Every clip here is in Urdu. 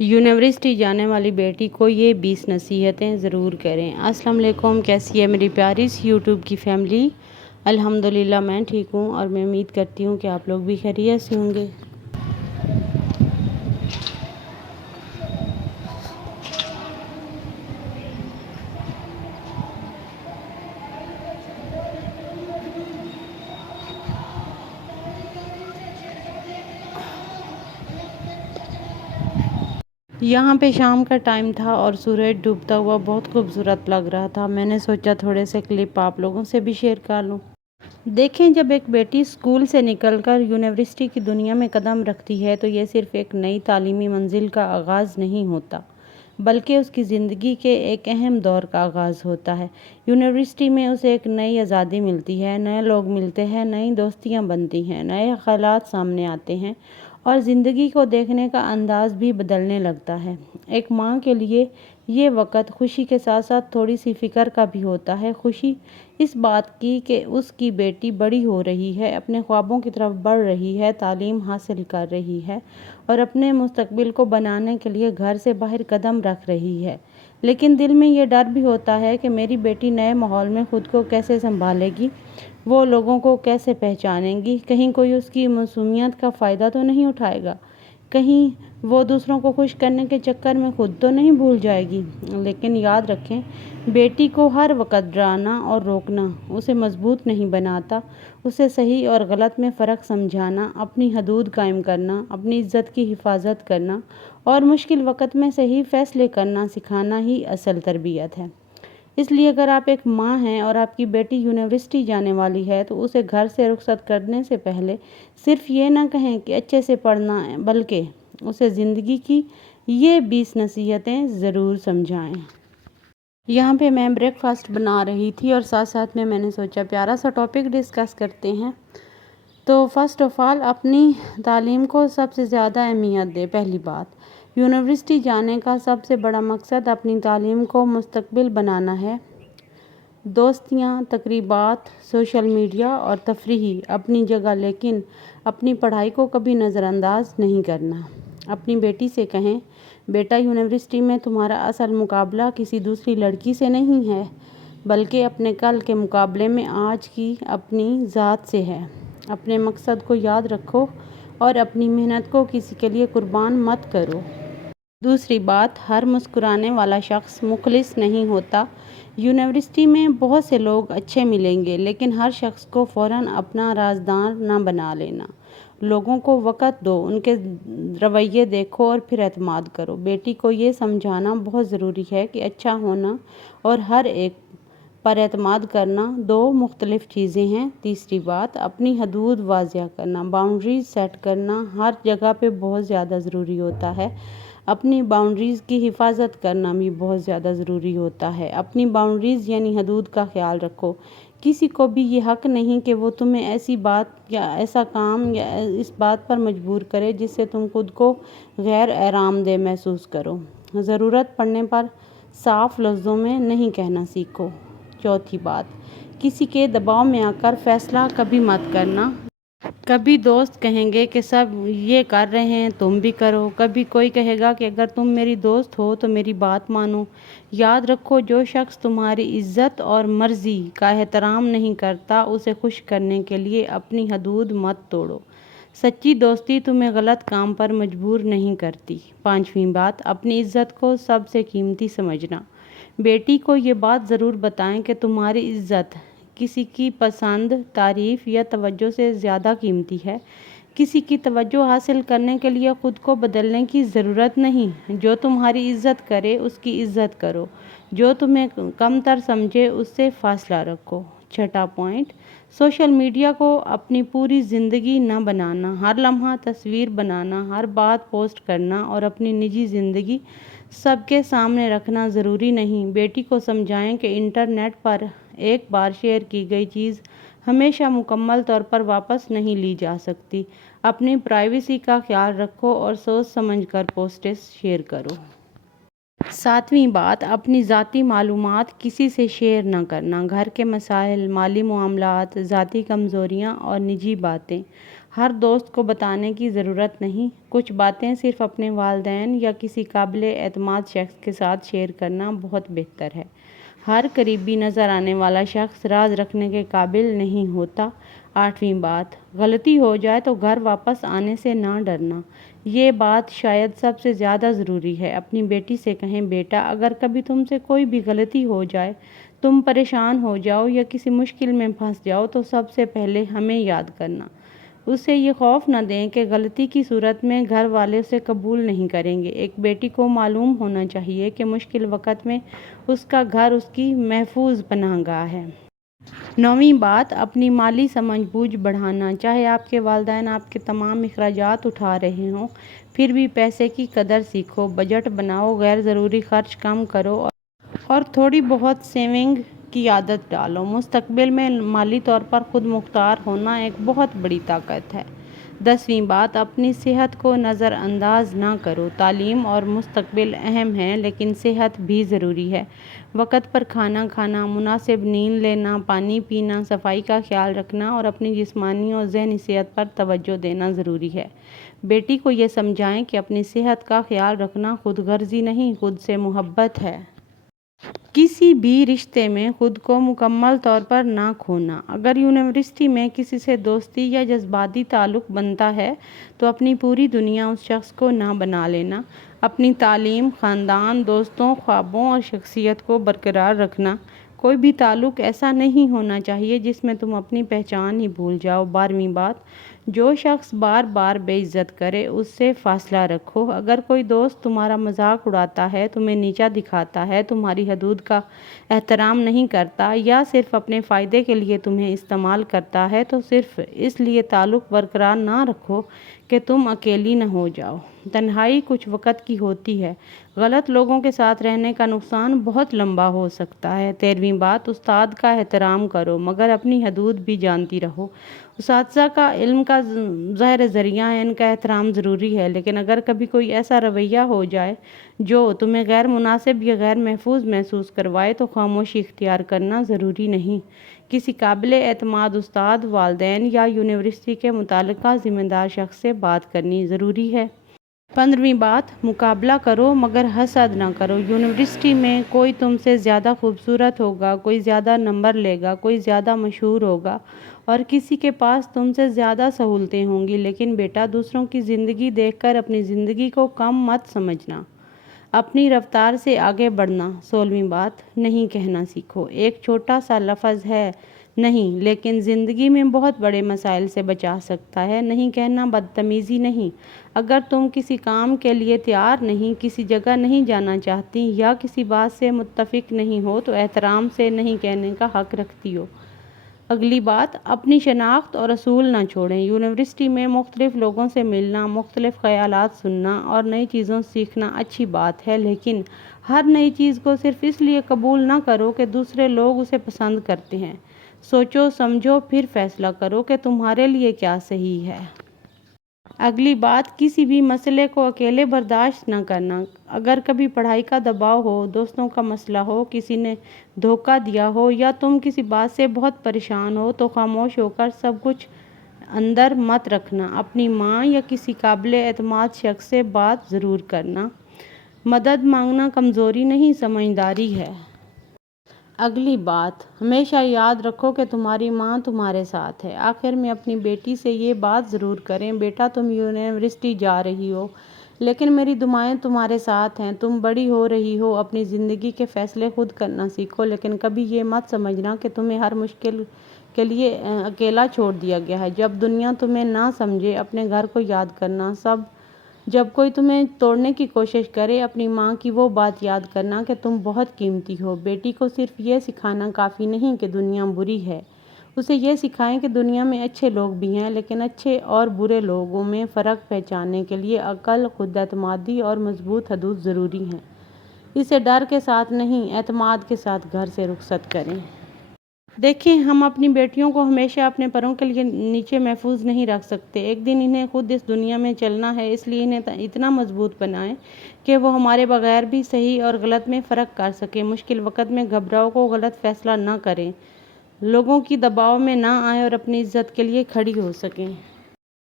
یونیورسٹی جانے والی بیٹی کو یہ 20 نصیحتیں ضرور کریں۔ السلام علیکم، کیسی ہے میری پیاری سی یوٹیوب کی فیملی؟ الحمدللہ میں ٹھیک ہوں اور میں امید کرتی ہوں کہ آپ لوگ بھی خیریت سے ہوں گے۔ یہاں پہ شام کا ٹائم تھا اور سورج ڈوبتا ہوا بہت خوبصورت لگ رہا تھا۔ میں نے سوچا تھوڑے سے کلپ آپ لوگوں سے بھی شیئر کر لوں۔ دیکھیں، جب ایک بیٹی اسکول سے نکل کر یونیورسٹی کی دنیا میں قدم رکھتی ہے تو یہ صرف ایک نئی تعلیمی منزل کا آغاز نہیں ہوتا، بلکہ اس کی زندگی کے ایک اہم دور کا آغاز ہوتا ہے۔ یونیورسٹی میں اسے ایک نئی آزادی ملتی ہے، نئے لوگ ملتے ہیں، نئی دوستیاں بنتی ہیں، نئے خیالات سامنے آتے ہیں اور زندگی کو دیکھنے کا انداز بھی بدلنے لگتا ہے۔ ایک ماں کے لیے یہ وقت خوشی کے ساتھ ساتھ تھوڑی سی فکر کا بھی ہوتا ہے۔ خوشی اس بات کی کہ اس کی بیٹی بڑی ہو رہی ہے، اپنے خوابوں کی طرف بڑھ رہی ہے، تعلیم حاصل کر رہی ہے اور اپنے مستقبل کو بنانے کے لیے گھر سے باہر قدم رکھ رہی ہے۔ لیکن دل میں یہ ڈر بھی ہوتا ہے کہ میری بیٹی نئے ماحول میں خود کو کیسے سنبھالے گی، وہ لوگوں کو کیسے پہچانے گی، کہیں کوئی اس کی معصومیت کا فائدہ تو نہیں اٹھائے گا، کہیں وہ دوسروں کو خوش کرنے کے چکر میں خود تو نہیں بھول جائے گی۔ لیکن یاد رکھیں، بیٹی کو ہر وقت ڈرانا اور روکنا اسے مضبوط نہیں بناتا۔ اسے صحیح اور غلط میں فرق سمجھانا، اپنی حدود قائم کرنا، اپنی عزت کی حفاظت کرنا اور مشکل وقت میں صحیح فیصلے کرنا سکھانا ہی اصل تربیت ہے۔ اس لیے اگر آپ ایک ماں ہیں اور آپ کی بیٹی یونیورسٹی جانے والی ہے تو اسے گھر سے رخصت کرنے سے پہلے صرف یہ نہ کہیں کہ اچھے سے پڑھنا ہے، بلکہ اسے زندگی کی یہ 20 نصیحتیں ضرور سمجھائیں۔ یہاں پہ میں بریک فاسٹ بنا رہی تھی اور ساتھ ساتھ میں نے سوچا پیارا سا ٹاپک ڈسکس کرتے ہیں۔ تو فرسٹ آف آل، اپنی تعلیم کو سب سے زیادہ اہمیت دے۔ پہلی بات، یونیورسٹی جانے کا سب سے بڑا مقصد اپنی تعلیم کو مستقبل بنانا ہے۔ دوستیاں، تقریبات، سوشل میڈیا اور تفریح اپنی جگہ، لیکن اپنی پڑھائی کو کبھی نظر انداز نہیں کرنا۔ اپنی بیٹی سے کہیں، بیٹا، یونیورسٹی میں تمہارا اصل مقابلہ کسی دوسری لڑکی سے نہیں ہے، بلکہ اپنے کل کے مقابلے میں آج کی اپنی ذات سے ہے۔ اپنے مقصد کو یاد رکھو اور اپنی محنت کو کسی کے لیے قربان مت کرو۔ دوسری بات، ہر مسکرانے والا شخص مخلص نہیں ہوتا۔ یونیورسٹی میں بہت سے لوگ اچھے ملیں گے، لیکن ہر شخص کو فوراً اپنا رازدار نہ بنا لینا۔ لوگوں کو وقت دو، ان کے رویے دیکھو اور پھر اعتماد کرو۔ بیٹی کو یہ سمجھانا بہت ضروری ہے کہ اچھا ہونا اور ہر ایک پر اعتماد کرنا دو مختلف چیزیں ہیں۔ تیسری بات، اپنی حدود واضح کرنا، باؤنڈریز سیٹ کرنا ہر جگہ پہ بہت زیادہ ضروری ہوتا ہے۔ اپنی باؤنڈریز کی حفاظت کرنا بھی بہت زیادہ ضروری ہوتا ہے۔ اپنی باؤنڈریز یعنی حدود کا خیال رکھو۔ کسی کو بھی یہ حق نہیں کہ وہ تمہیں ایسی بات یا ایسا کام یا اس بات پر مجبور کرے جس سے تم خود کو غیر آرام دہ محسوس کرو۔ ضرورت پڑنے پر صاف لفظوں میں نہیں کہنا سیکھو۔ چوتھی بات، کسی کے دباؤ میں آ کر فیصلہ کبھی مت کرنا۔ کبھی دوست کہیں گے کہ سب یہ کر رہے ہیں تم بھی کرو، کبھی کوئی کہے گا کہ اگر تم میری دوست ہو تو میری بات مانو۔ یاد رکھو، جو شخص تمہاری عزت اور مرضی کا احترام نہیں کرتا، اسے خوش کرنے کے لیے اپنی حدود مت توڑو۔ سچی دوستی تمہیں غلط کام پر مجبور نہیں کرتی۔ پانچویں بات، اپنی عزت کو سب سے قیمتی سمجھنا۔ بیٹی کو یہ بات ضرور بتائیں کہ تمہاری عزت کسی کی پسند، تعریف یا توجہ سے زیادہ قیمتی ہے۔ کسی کی توجہ حاصل کرنے کے لیے خود کو بدلنے کی ضرورت نہیں۔ جو تمہاری عزت کرے اس کی عزت کرو، جو تمہیں کم تر سمجھے اس سے فاصلہ رکھو۔ چھٹا پوائنٹ، سوشل میڈیا کو اپنی پوری زندگی نہ بنانا۔ ہر لمحہ تصویر بنانا، ہر بات پوسٹ کرنا اور اپنی نجی زندگی سب کے سامنے رکھنا ضروری نہیں۔ بیٹی کو سمجھائیں کہ انٹرنیٹ پر ایک بار شیئر کی گئی چیز ہمیشہ مکمل طور پر واپس نہیں لی جا سکتی۔ اپنی پرائیویسی کا خیال رکھو اور سوچ سمجھ کر پوسٹس شیئر کرو۔ ساتویں بات، اپنی ذاتی معلومات کسی سے شیئر نہ کرنا۔ گھر کے مسائل، مالی معاملات، ذاتی کمزوریاں اور نجی باتیں ہر دوست کو بتانے کی ضرورت نہیں، کچھ باتیں صرف اپنے والدین یا کسی قابل اعتماد شخص کے ساتھ شیئر کرنا بہت بہتر ہے۔ ہر قریبی نظر آنے والا شخص راز رکھنے کے قابل نہیں ہوتا۔ 8ویں بات، غلطی ہو جائے تو گھر واپس آنے سے نہ ڈرنا۔ یہ بات شاید سب سے زیادہ ضروری ہے۔ اپنی بیٹی سے کہیں، بیٹا اگر کبھی تم سے کوئی بھی غلطی ہو جائے، تم پریشان ہو جاؤ یا کسی مشکل میں پھنس جاؤ تو سب سے پہلے ہمیں یاد کرنا۔ اسے یہ خوف نہ دیں کہ غلطی کی صورت میں گھر والے اسے قبول نہیں کریں گے۔ ایک بیٹی کو معلوم ہونا چاہیے کہ مشکل وقت میں اس کا گھر اس کی محفوظ پناہ گاہ ہے۔ 9ویں بات، اپنی مالی سمجھ بوجھ بڑھانا۔ چاہے آپ کے والدین آپ کے تمام اخراجات اٹھا رہے ہوں، پھر بھی پیسے کی قدر سیکھو، بجٹ بناؤ، غیر ضروری خرچ کم کرو اور تھوڑی بہت سیونگ کی عادت ڈالو۔ مستقبل میں مالی طور پر خود مختار ہونا ایک بہت بڑی طاقت ہے۔ 10ویں بات، اپنی صحت کو نظر انداز نہ کرو۔ تعلیم اور مستقبل اہم ہیں لیکن صحت بھی ضروری ہے۔ وقت پر کھانا کھانا، مناسب نیند لینا، پانی پینا، صفائی کا خیال رکھنا اور اپنی جسمانی اور ذہنی صحت پر توجہ دینا ضروری ہے۔ بیٹی کو یہ سمجھائیں کہ اپنی صحت کا خیال رکھنا خود غرضی نہیں، خود سے محبت ہے۔ کسی بھی رشتے میں خود کو مکمل طور پر نہ کھونا۔ اگر یونیورسٹی میں کسی سے دوستی یا جذباتی تعلق بنتا ہے تو اپنی پوری دنیا اس شخص کو نہ بنا لینا۔ اپنی تعلیم، خاندان، دوستوں، خوابوں اور شخصیت کو برقرار رکھنا۔ کوئی بھی تعلق ایسا نہیں ہونا چاہیے جس میں تم اپنی پہچان ہی بھول جاؤ۔ 12ویں بات، جو شخص بار بار بے عزت کرے اس سے فاصلہ رکھو۔ اگر کوئی دوست تمہارا مذاق اڑاتا ہے، تمہیں نیچا دکھاتا ہے، تمہاری حدود کا احترام نہیں کرتا یا صرف اپنے فائدے کے لیے تمہیں استعمال کرتا ہے تو صرف اس لیے تعلق برقرار نہ رکھو کہ تم اکیلی نہ ہو جاؤ۔ تنہائی کچھ وقت کی ہوتی ہے، غلط لوگوں کے ساتھ رہنے کا نقصان بہت لمبا ہو سکتا ہے۔ 13ویں بات، استاد کا احترام کرو مگر اپنی حدود بھی جانتی رہو۔ اساتذہ کا علم کا ظاہر ذریعہ ہے، ان کا احترام ضروری ہے، لیکن اگر کبھی کوئی ایسا رویہ ہو جائے جو تمہیں غیر مناسب یا غیر محفوظ محسوس کروائے تو خاموشی اختیار کرنا ضروری نہیں۔ کسی قابل اعتماد استاد، والدین یا یونیورسٹی کے متعلقہ ذمہ دار شخص سے بات کرنی ضروری ہے۔ 15ویں بات، مقابلہ کرو مگر حسد نہ کرو۔ یونیورسٹی میں کوئی تم سے زیادہ خوبصورت ہوگا، کوئی زیادہ نمبر لے گا، کوئی زیادہ مشہور ہوگا اور کسی کے پاس تم سے زیادہ سہولتیں ہوں گی، لیکن بیٹا دوسروں کی زندگی دیکھ کر اپنی زندگی کو کم مت سمجھنا، اپنی رفتار سے آگے بڑھنا۔ 16ویں بات، نہیں کہنا سیکھو۔ ایک چھوٹا سا لفظ ہے نہیں، لیکن زندگی میں بہت بڑے مسائل سے بچا سکتا ہے۔ نہیں کہنا بدتمیزی نہیں۔ اگر تم کسی کام کے لیے تیار نہیں، کسی جگہ نہیں جانا چاہتی یا کسی بات سے متفق نہیں ہو تو احترام سے نہیں کہنے کا حق رکھتی ہو۔ اگلی بات، اپنی شناخت اور اصول نہ چھوڑیں۔ یونیورسٹی میں مختلف لوگوں سے ملنا، مختلف خیالات سننا اور نئی چیزوں سیکھنا اچھی بات ہے، لیکن ہر نئی چیز کو صرف اس لیے قبول نہ کرو کہ دوسرے لوگ اسے پسند کرتے ہیں۔ سوچو سمجھو پھر فیصلہ کرو کہ تمہارے لیے کیا صحیح ہے۔ اگلی بات، کسی بھی مسئلے کو اکیلے برداشت نہ کرنا۔ اگر کبھی پڑھائی کا دباؤ ہو، دوستوں کا مسئلہ ہو، کسی نے دھوکہ دیا ہو یا تم کسی بات سے بہت پریشان ہو تو خاموش ہو کر سب کچھ اندر مت رکھنا۔ اپنی ماں یا کسی قابل اعتماد شخص سے بات ضرور کرنا۔ مدد مانگنا کمزوری نہیں، سمجھداری ہے۔ اگلی بات، ہمیشہ یاد رکھو کہ تمہاری ماں تمہارے ساتھ ہے۔ آخر میں اپنی بیٹی سے یہ بات ضرور کریں، بیٹا تم یونیورسٹی جا رہی ہو لیکن میری دعائیں تمہارے ساتھ ہیں۔ تم بڑی ہو رہی ہو، اپنی زندگی کے فیصلے خود کرنا سیکھو، لیکن کبھی یہ مت سمجھنا کہ تمہیں ہر مشکل کے لیے اکیلا چھوڑ دیا گیا ہے۔ جب دنیا تمہیں نہ سمجھے، اپنے گھر کو یاد کرنا۔ جب کوئی تمہیں توڑنے کی کوشش کرے، اپنی ماں کی وہ بات یاد کرنا کہ تم بہت قیمتی ہو۔ بیٹی کو صرف یہ سکھانا کافی نہیں کہ دنیا بری ہے، اسے یہ سکھائیں کہ دنیا میں اچھے لوگ بھی ہیں، لیکن اچھے اور برے لوگوں میں فرق پہچاننے کے لیے عقل، خود اعتمادی اور مضبوط حدود ضروری ہیں۔ اسے ڈر کے ساتھ نہیں، اعتماد کے ساتھ گھر سے رخصت کریں۔ دیکھیں، ہم اپنی بیٹیوں کو ہمیشہ اپنے پروں کے لیے نیچے محفوظ نہیں رکھ سکتے۔ ایک دن انہیں خود اس دنیا میں چلنا ہے، اس لیے انہیں اتنا مضبوط بنائیں کہ وہ ہمارے بغیر بھی صحیح اور غلط میں فرق کر سکیں۔ مشکل وقت میں گھبراہٹ کو غلط فیصلہ نہ کریں، لوگوں کی دباؤ میں نہ آئیں اور اپنی عزت کے لیے کھڑی ہو سکیں۔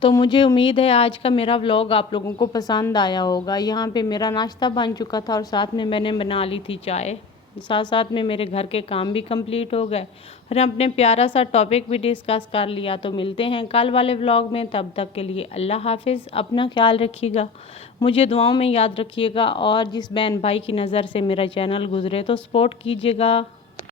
تو مجھے امید ہے آج کا میرا ولاگ آپ لوگوں کو پسند آیا ہوگا۔ یہاں پہ میرا ناشتہ بن چکا تھا اور ساتھ میں نے بنا لی تھی چائے، ساتھ میں میرے گھر کے کام بھی کمپلیٹ ہو گئے اور ہم اپنے پیارا سا ٹاپک بھی ڈسکس کر لیا۔ تو ملتے ہیں کل والے ولاگ میں، تب تک کے لیے اللہ حافظ، اپنا خیال رکھیے گا، مجھے دعاؤں میں یاد رکھیے گا، اور جس بہن بھائی کی نظر سے میرا چینل گزرے تو سپورٹ کیجیے گا۔